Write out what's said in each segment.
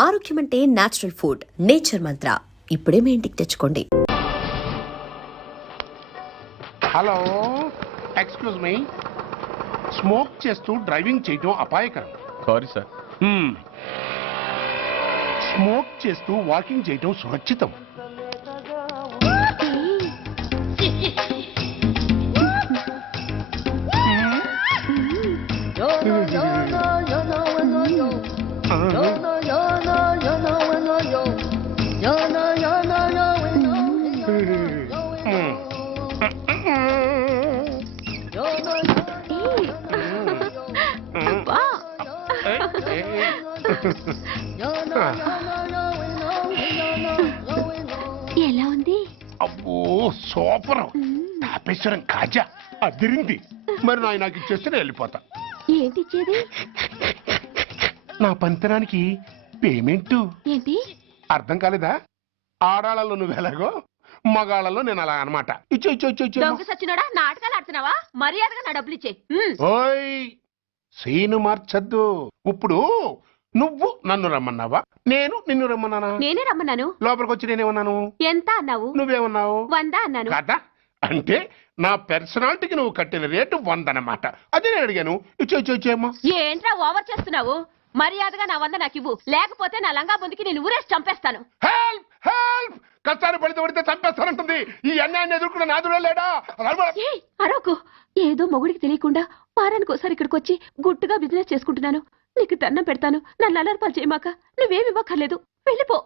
ఆరోగ్యం అంటే natural food. Nature మంత్ర ఇప్పుడే మీ ఇంటికి తెచ్చుకోండి. Hello, excuse me. స్మోక్ చేస్తూ డ్రైవింగ్ చేయటం అపాయకరం. Sorry sir. స్మోక్ చేస్తూ వాకింగ్ చేయటం సురక్షితం. ఎలా ఉంది? అబ్బో సూపర్. తాపేశ్వరం కాజా అదిరింది. మరి నాకు ఇచ్చేస్తే నేను వెళ్ళిపోతా. ఏంటి ఇచ్చేది? నా పంతనానికి పేమెంట్. ఏంటి అర్థం కాలేదా? ఆడాళ్ళలో నువ్వు ఎలాగో, మగాళ్ళలో నేను అలా అనమాట. దొంగ సచ్చినోడా, నాటకాలు ఆడుతున్నావా? మర్యాదగా నా డబ్బులు ఇచ్చే. ఓయ్ సీను మార్చద్దు. ఇప్పుడు నువ్వు నన్ను రమ్మన్నావా, నేను నిన్ను రమ్మన్నానా? నేనే రమ్మన్నాను. లోపలికి వచ్చి నేనేమన్నాను? ఎంత అన్నావు? నువ్వేమన్నావు? 100 అన్నాను. కదా, అంటే నా పర్సనాలిటీకి నువ్వు కట్టిన రేటు 100 అన్నమాట. అదే నేను అడిగాను. ఇచ్చేమ్మా. ఏంట్రా ఓవర్ చేస్తున్నావు? మర్యాదగా నా 100 నాకు ఇవ్వు, లేకపోతే నా లంగా ముందుకి నేను ఊరేసి చంపేస్తాను. Help help. కష్టాన్ని పడితే చంపేస్తానంటుంది. ఈ అన్యాయాన్ని ఎదుర్కొన్న నాదుడే లేడా? అరవకు. ఏదో మొగుడికి తెలియకుండా వారానికి ఒకసారి ఇక్కడికి వచ్చి గుట్టుగా బిజినెస్ చేసుకుంటున్నాను. నీకు దండం పెడతాను, నన్ను అలర్పాలు చేయమాక. నువ్వేమి ఇవ్వక్కర్లేదు, వెళ్ళిపో.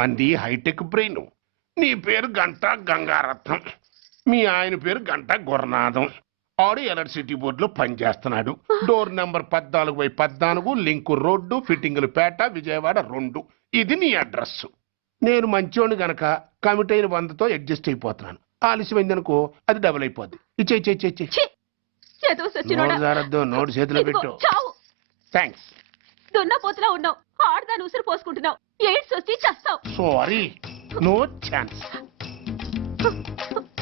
మంది హైటెక్ బ్రెయిన్. నీ పేరు గంట గంగారత్నం, మీ ఆయన పేరు గంట గురనాథం. ఆడు ఎలక్ట్రిసిటీ బోర్డులో పనిచేస్తున్నాడు. డోర్ నెంబర్ 14/14, లింకు రోడ్డు, ఫిట్టింగులు పేట, విజయవాడ 2. ఇది నీ అడ్రస్. నేను మంచోని గనక కమిట్ అయిన 100తో అడ్జస్ట్ అయిపోతున్నాను. ఆలస్యమైందనుకో అది డబుల్ అయిపోద్ది. నోటు చేతిలో పెట్టు. థ్యాంక్స్. దున్నపోతులా ఉన్నావు, ఆడదాని ఉసురు పోసుకుంటున్నావు. ఎయిడ్స్ వచ్చి చస్తావు. Sorry, no chance.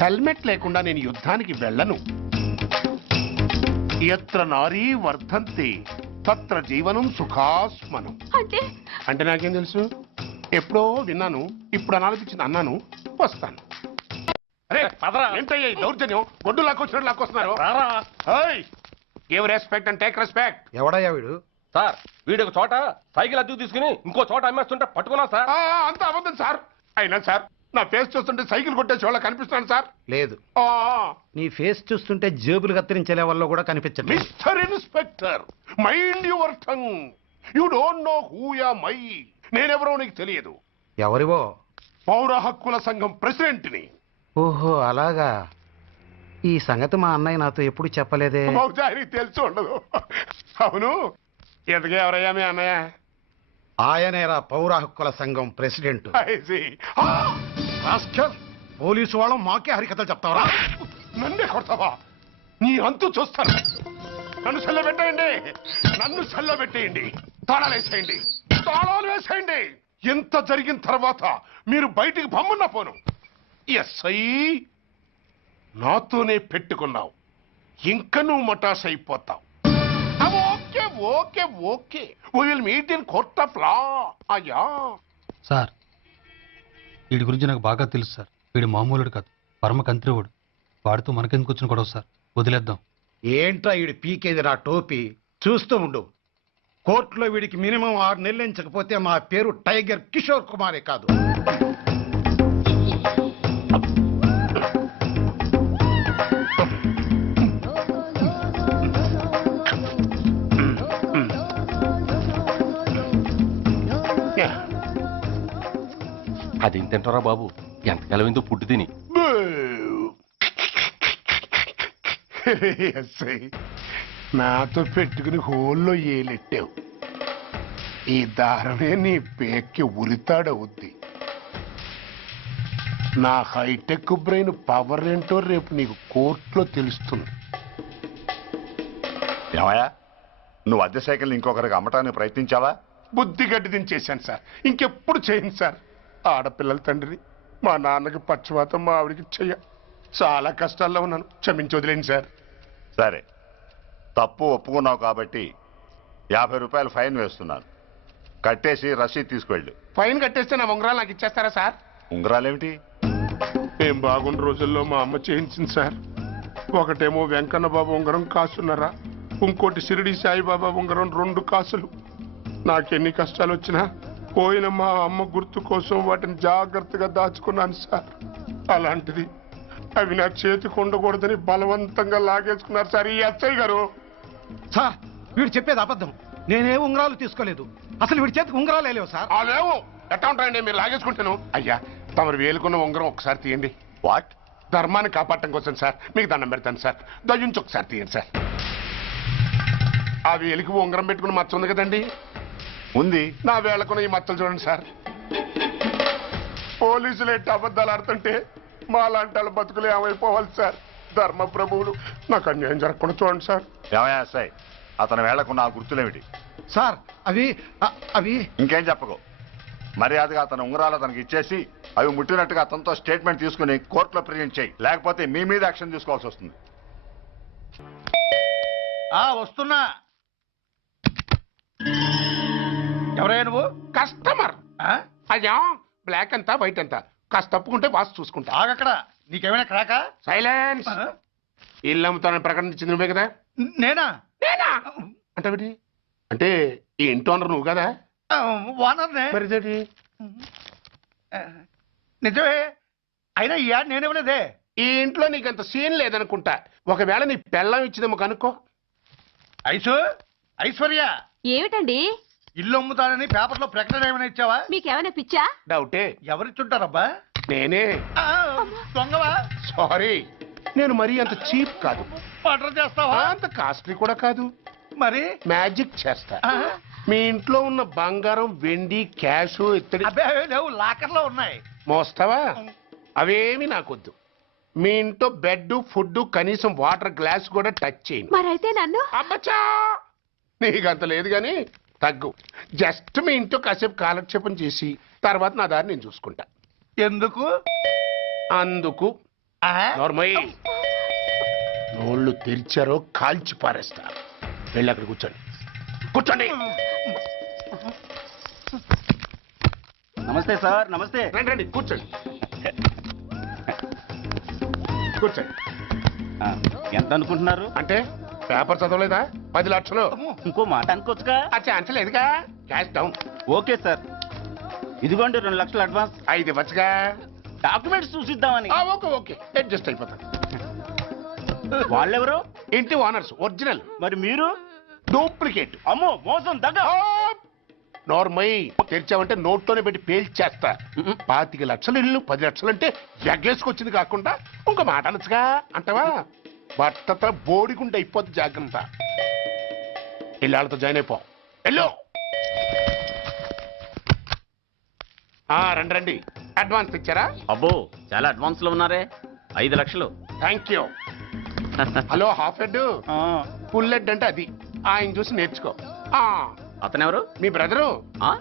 హెల్మెట్ లేకుండా నేను యుద్ధానికి వెళ్ళను. ఎత్ర నారీ వర్ధంతి తత్ర జీవనం సుఖాస్మనం. అంటే నాకేం తెలుసు? ఎప్పుడో విన్నాను, ఇప్పుడు అనాలపించింది అన్నాను. వస్తాను. అరే ఏంటయ్యా ఈ దౌర్జన్యం? గొడ్డు లాక్కొచ్చినట్టు లాక్కొస్తున్నారు. Give respect and take respect. ఎవడయ్యా వీడు? సార్, వీడు ఒక చోట సైకిల్ అద్దెకు తీసుకుని ఇంకో చోట అమ్మేస్తుంటే పట్టుకున్నా సార్. అంత అబద్ధం సార్. అయినా సార్, నా ఫేస్ చూస్తుంటే సైకిల్ కొట్టేసి వాళ్ళ కనిపిస్తున్నాను సార్. లేదు, నీ ఫేస్ చూస్తుంటే జేబులు కత్తిరించే లెవెల్లో కూడా కనిపించదు. Mister inspector, mind your tongue. You don't know who am I. నేనెవరో నీకు తెలియదు. ఎవరివో? పౌర హక్కుల సంఘం ప్రెసిడెంట్ ని. ఓహో అలాగా. ఈ సంగతి మా అన్నయ్య నాతో ఎప్పుడు చెప్పలేదే. బహుశా ఆయనకి తెలిసి ఉండదు. అవును, ఎదగే ఎవరయ్యా మీ అన్నయ్య? ఆయనేరా పౌర హక్కుల సంఘం ప్రెసిడెంట్. భాస్కర్, పోలీసు వాళ్ళం మాకే హరికథలు చెప్తావరా? నన్నే కొడతావా? నీ అంతు చూస్తాను. నన్ను సెల్లబెట్టేయండి, నన్ను సెల్లబెట్టేయండి. తాళాలు వేసేయండి, తాళాలు వేసేయండి. ఎంత జరిగిన తర్వాత మీరు బయటికి పమ్మున్న పోను. ఎస్ఐ, నాతోనే పెట్టుకున్నావు, ఇంకా నువ్వు మటాస్ అయిపోతావు. Okay okay okay, we will meet in court of law. అయ్యా సార్, వీడి గురించి నాకు బాగా తెలుసు సార్. వీడు మామూలుడు కాదు, పరమ కంత్రివుడు. వాడితో మనకెందుకు వచ్చిన గొడవ సార్? వదిలేద్దాం. ఏంట్రా వీడి పీకేది నా టోపీ? చూస్తూ ఉండు. కోర్టులో వీడికి మినిమం 6 నెలలు ఎంచకపోతే మా పేరు టైగర్ కిషోర్ కుమారే కాదు. అదేం తింటారా బాబు, ఎంతకాలం ఏందో పుట్టి తిని. ఎస్ఐ, నాతో పెట్టుకుని హోల్లో ఏలెట్టావు. ఈ దారమే నీ పేక్కి ఉరితాడవుద్ది. నా హైటెక్ బ్రెయిన్ పవర్ ఏంటో రేపు నీకు కోర్టులో తెలుస్తుంది. ఏమయ్యా, నువ్వు అద్దె సైకిల్ ఇంకొకరికి అమ్మటానికి ప్రయత్నించావా? బుద్ధి గడ్డి దించేశాను సార్, ఇంకెప్పుడు చేయను సార్. ఆడపిల్లల తండ్రిని, మా నాన్నకి పక్షవాతం, మా ఆవిడికి చెయ్య. చాలా కష్టాల్లో ఉన్నాను, క్షమించి వదిలేండి సార్. సరే, తప్పు ఒప్పుకున్నావు కాబట్టి 50 రూపాయలు ఫైన్ వేస్తున్నాను. కట్టేసి రసీదు తీసుకువెళ్ళు. ఫైన్ కట్టేస్తే నా ఉంగరాలు నాకు ఇచ్చేస్తారా సార్? ఉంగరాలేమిటి? మేము బాగున్న రోజుల్లో మా అమ్మ చేయించింది సార్. ఒకటేమో వెంకన్న బాబు ఉంగరం కాసున్నరా, ఇంకోటి షిరిడి సాయిబాబా ఉంగరం 2 కాసులు. నాకెన్ని కష్టాలు వచ్చినా పోయిన మా అమ్మ గుర్తు కోసం వాటిని జాగ్రత్తగా దాచుకున్నాను సార్. అలాంటిది అవి నా చేతికి ఉండకూడదని బలవంతంగా లాగేసుకున్నారు సార్ ఈ అచ్చయ్య గారు. సార్ వీడు చెప్పేది అబద్ధం. నేనే ఉంగరాలు తీసుకోలేదు. అసలు వీడి చేతికి ఉంగరాలు లేవు సార్. ఆ లేవు, ఎట్టా ఉంటాయండి మీరు లాగేసుకుంటాను. అయ్యా తమరు వేలుకున్న ఉంగరం ఒకసారి తీయండి. వాట్? ధర్మాన్ని కాపాడటం కోసం సార్, మీకు దండం పెడతాను సార్. దయ్యుంచి ఒకసారి తీయండి సార్. ఆ వేలికి ఉంగరం పెట్టుకుని మచ్చ ఉంది కదండి, ఉంది. నా వేళకున్న ఈ మచ్చలు చూడండి సార్. పోలీసులు ఎట్టి అబద్ధాలు ఆడుతుంటే మా లాంటి వాళ్ళ బతుకులు ఏమైపోవాలి సార్? ధర్మ ప్రభువులు నాకు అన్యాయం జరగకుండా చూడండి సార్. ఏమయ్యా సాయి, అతని వేళ్లకున్న ఆ గుర్తులేమిటి? సార్ అవి అవి ఇంకేం చెప్పకు. మర్యాదగా అతని ఉంగరాలు అతనికి ఇచ్చేసి అవి ముట్టినట్టుగా అతనితో స్టేట్మెంట్ తీసుకుని కోర్టులో ప్రజెంట్ చేయి. లేకపోతే మీ మీద యాక్షన్ తీసుకోవాల్సి వస్తుంది. వస్తున్నా. ఎవరయ్యా నువ్వు? కస్టమర్. అయ్యా బ్లాక్ ఎంత వైట్ ఎంత కాస్త తప్పుకుంటే వాసు చూసుకుంటా. ఆగక్కడ. నీకేమైనా క్రాకా? సైలెన్స్. ఇల్లు అమ్ముతానని ప్రకటించింది నువ్వే కదా? నేనా? నేనా అంటే అంటే ఈ ఇంటి ఓనర్ నువ్వు కదా? వానర్నే. మరి ఇదేంటి? నిజమే. అయినా ఈ యాడ్ నేనేమలేదే. ఈ ఇంట్లో నీకంత సీన్ లేదనుకుంటా. ఒకవేళ నీ పెళ్ళం ఇచ్చిందేమో కనుక్కో. ఐశ్వర్య ఏమిటండి ఇల్లు అమ్ముతానని పేపర్లో ప్రకటన ఏమైనా ఇచ్చావా? మీకేమైనా పిచ్చా? డౌటే. ఎవరిచ్చుంటారబ్బా? నేనే. దొంగవా? సారీ, నేను మరీ అంత చీప్ కాదు. మర్డర్ చేస్తావా? అంత కాస్ట్లీ కూడా కాదు. మరి మ్యాజిక్ చేస్తా. మీ ఇంట్లో ఉన్న బంగారం, వెండి, క్యాష్, ఇత్తడి అబ్బే లేవు, లాకర్ లో ఉన్నాయి. మోస్తావా? అవేమి నాకొద్దు. మీ ఇంట్లో బెడ్, ఫుడ్, కనీసం వాటర్ గ్లాస్ కూడా టచ్ చేయను. మరైతే నన్ను అబ్బచ్చా, నీకంత లేదు గాని తగ్గు. జస్ట్ మీ ఇంట్లో కాసేపు కాలక్షేపం చేసి తర్వాత నా దారి నేను చూసుకుంటా. ఎందుకు? అందుకు నోర్మయ్య నోళ్ళు తెరిచారో కాల్చి పారేస్తా. వెళ్ళి అక్కడ కూర్చోండి. కూర్చోండి. నమస్తే సార్. నమస్తే. రండి రండి కూర్చోండి. కూర్చోండి. ఎంత అనుకుంటున్నారు? అంటే పేపర్ చదవలేదా? 10 లక్షలు. ఇంకో మాట అనుకోవచ్చుగా. ఆ ఛాన్స్ లేదుగా. Cash down. ఓకే సార్, ఇదిగోండి 2 లక్షలు అడ్వాన్స్. 5 ఇవ్వచ్చుగా. డాక్యుమెంట్స్ చూసిద్దామని. ఓకే ఓకే, అడ్జస్ట్ అయిపోతాను. వాళ్ళెవరు? ఇంటి ఓనర్స్. ఒరిజినల్. మరి మీరు? డూప్లికేట్. అమ్మో మోసం దగ్గర. నోర్మయ్ తెరిచావంటే నోట్లోనే పెట్టి పేల్చేస్తా. 25 లక్షలు ఇల్లు 10 లక్షలు అంటే ఎగ్గేసుకొచ్చింది కాకుండా ఇంకో మాట అనొచ్చుగా అంటావా? బట్టతో బోడిగుండి అయిపోద్ది. జాగ్రత్త. ఇల్లాళ్ళతో జాయిన్ అయిపో. వెళ్ళు. రండి రండి. అడ్వాన్స్ ఇచ్చారా? అబ్బో చాలా అడ్వాన్స్ లో ఉన్నారే. 5 లక్షలు. Thank you. Hello half head, full head అంటే అది. ఆయన చూసి నేర్చుకో. అతనెవరు? మీ బ్రదరు. ఆ?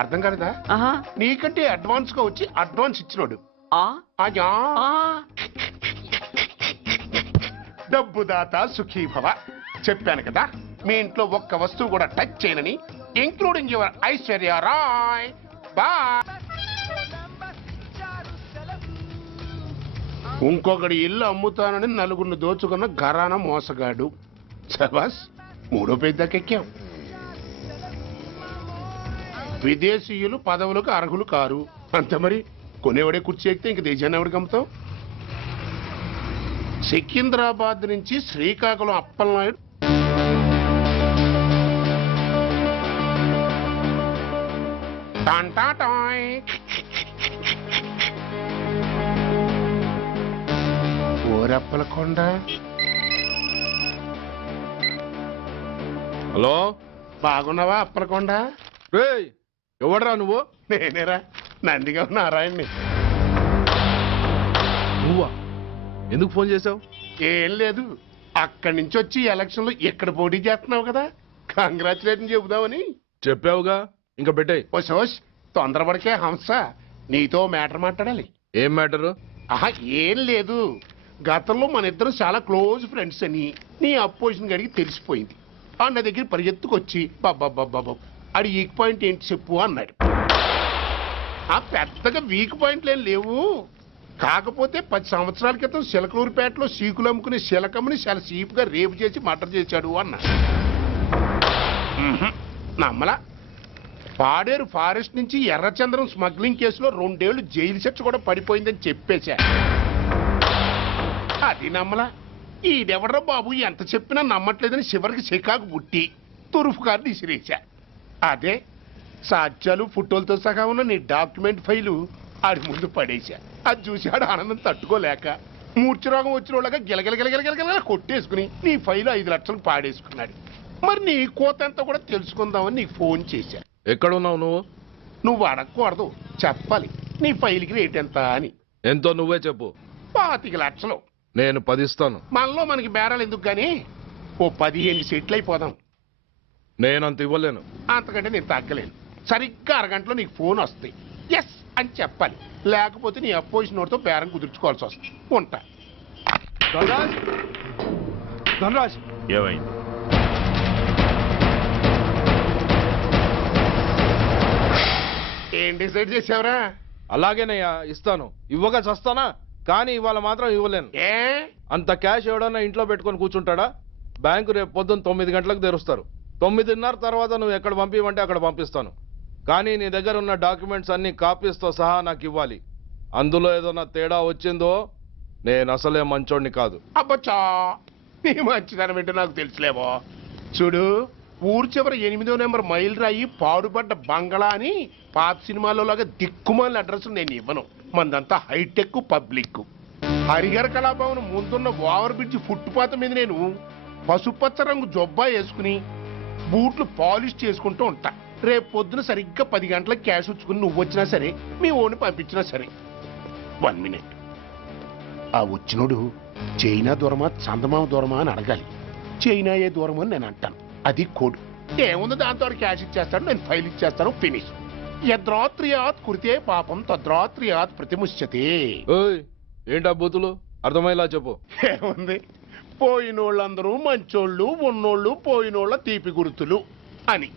అర్థం కాలేదా? ఆహా. నీకంటే అడ్వాన్స్ గా వచ్చి అడ్వాన్స్ ఇచ్చినోడు. ఆ? అయ్యా, ఆ. డబ్బు దాత సుఖీభవ. చెప్పాను కదా మీ ఇంట్లో ఒక్క వస్తువు కూడా టచ్ చేయనని, including your Aishwarya Rai. Boy. ఇంకొకటి ఇల్లు అమ్ముతానని నలుగురిని దోచుకున్న ఘరానా మోసగాడు. శబాస్, 3వ పేజీ దాకా ఎక్కాం. విదేశీయులు పదవులకు అర్హులు కారు. అంతే మరి. కొనేవాడే కుర్చీ ఎక్కితే ఇంక దేశాన్ని ఎవరికి అమ్ముతావు? సికింద్రాబాద్ నుంచి శ్రీకాకుళం అప్పలనాయుడు టాంటాటాయ్. ఓరప్పలకొండ. హలో, బాగున్నావా అప్పలకొండ? రేయ్ ఎవడరా నువ్వు? నేనేరా, నందిగా నారాయణ్ణి. నువ్వా? ఎందుకు ఫోన్ చేసావు? ఏం లేదు, అక్కడి నుంచి వచ్చి ఎలక్షన్ లో ఇక్కడ పోటీ చేస్తున్నావు కదా, కంగ్రాచులేషన్ చెబుదామని. చెప్పావుగా, ఇంకా పెట్టాయి. ఓ సోష్, తొందరపడికే హంస, నీతో మ్యాటర్ మాట్లాడాలి. ఏం మ్యాటరు? ఆహా, ఏం లేదు. గతంలో మన ఇద్దరం చాలా క్లోజ్ ఫ్రెండ్స్ అని నీ అపోజిషన్ గడికి తెలిసిపోయింది. నా దగ్గర పరిగెత్తుకొచ్చి బాబా ఆడి వీక్ పాయింట్ ఏంటి చెప్పు అన్నాడు. ఆ పెద్దగా వీక్ పాయింట్లు ఏం లేవు, కాకపోతే 10 సంవత్సరాల క్రితం సిలకలూరుపేటలో సీకులు అమ్ముకునే శిలకమ్మని చాలా చీప్గా రేపు చేసి మర్డర్ చేశాడు అన్నా. నమ్మలా. పాడేరు ఫారెస్ట్ నుంచి ఎర్రచంద్రం స్మగ్లింగ్ కేసులో 2 ఏళ్లు జైలు శిక్ష కూడా పడిపోయిందని చెప్పేశా. అది నమ్మలా. ఈడెవడ్రా బాబు ఎంత చెప్పినా నమ్మట్లేదని చివరికి చికాకు పుట్టి తురుపు కార్డు ఇసిరేశా. అదే సాక్ష్యాలు ఫోటోలతో సహా ఉన్న నీ డాక్యుమెంట్ ఫైలు ఆడి ముందు పడేశా. అది చూసి ఆడు ఆనందం తట్టుకోలేక మూర్ఛరోగం వచ్చిన వాళ్ళగా గిలగిలగిలగిలగిలగిల కొట్టేసుకుని నీ ఫైలు 5 లక్షలకు పాడేసుకున్నాడు. మరి నీ కోతంతా కూడా తెలుసుకుందామని నీకు ఫోన్ చేశా. ఎక్కడున్నావు నువ్వు? నువ్వు అడగకూడదు, చెప్పాలి. నీ ఫైల్కి రేట్ ఎంత అని. ఎంతో నువ్వే చెప్పు. 25 లక్షలు. నేను 10 ఇస్తాను. మనలో మనకి బేరాలు ఎందుకు గానీ ఓ 15 సెట్లు అయిపోదాం. నేనంత ఇవ్వలేను. అంతకంటే నేను తగ్గలేను. సరిగ్గా అరగంటలో నీకు ఫోన్ వస్తాయి. ఎస్ అని చెప్పాలి, లేకపోతే నీ అపోజిషన్ నోటితో బేరం కుదుర్చుకోవాల్సి వస్తుంది. ఉంటా. ధనరాజ్ ఏమైంది? ఏం డిసైడ్ చేసావురా? అలాగేనయ్యా, ఇస్తాను. ఇవ్వగా చస్తానా, కానీ ఇవాళ మాత్రం ఇవ్వలేను. ఏ అంత క్యాష్ ఎవడన్నా ఇంట్లో పెట్టుకొని కూర్చుంటాడా? బ్యాంకు రేపు పొద్దున్న 9 గంటలకు తెరుస్తారు. 9:30 తర్వాత నువ్వు ఎక్కడ పంపిమంటే అక్కడ పంపిస్తాను. కానీ నీ దగ్గర ఉన్న డాక్యుమెంట్స్ అన్ని కాపీస్తో సహా నాకు ఇవ్వాలి. అందులో ఏదైనా తేడా వచ్చిందో నేను అసలే మంచోడిని కాదు. అబ్బచ్చా, నీ మంచిదనం ఏంటో నాకు తెలుసులేవో. చూడు, ఊరు చివరి 8వ నెంబర్ మైల్ రాయి పాడుపడ్డ బంగళా అని పాత సినిమాలో లాగా దిక్కుమాల అడ్రస్ నేను ఇవ్వను. మందంతా హైటెక్ పబ్లిక్. హరిహర కళాభవన్ ముందున్న ఓవర్ బ్రిడ్జ్ ఫుట్పాత్ మీద నేను పసుపచ్చ రంగు జొబ్బా వేసుకుని బూట్లు పాలిష్ చేసుకుంటూ ఉంటా. రేపు పొద్దున సరిగ్గా 10 గంటలకు క్యాష్ వచ్చుకుని నువ్వు వచ్చినా సరే, మీ ఓని పంపించినా సరే. 1 మినిట్. ఆ వచ్చినోడు చైనా దూరమా చందమామ దూరమా అని అడగాలి. చైనా ఏ దూరం అని నేను అంటాను. అది కోడ్. ఏముంది, దాంతో క్యాష్ ఇచ్చేస్తాడు, నేను ఫైల్ ఇచ్చేస్తాను, ఫినిష్. యద్రాత్రియాత్ కురితే పాపం తద్రాత్రియాత్ ప్రతిముష్యతే. ఏంటా బూతులు? అర్థమయ్యేలా చెప్పు. ఏముంది, పోయినోళ్ళందరూ మంచోళ్ళు, ఉన్నోళ్ళు పోయినోళ్ళ తీపి గుర్తులు అని.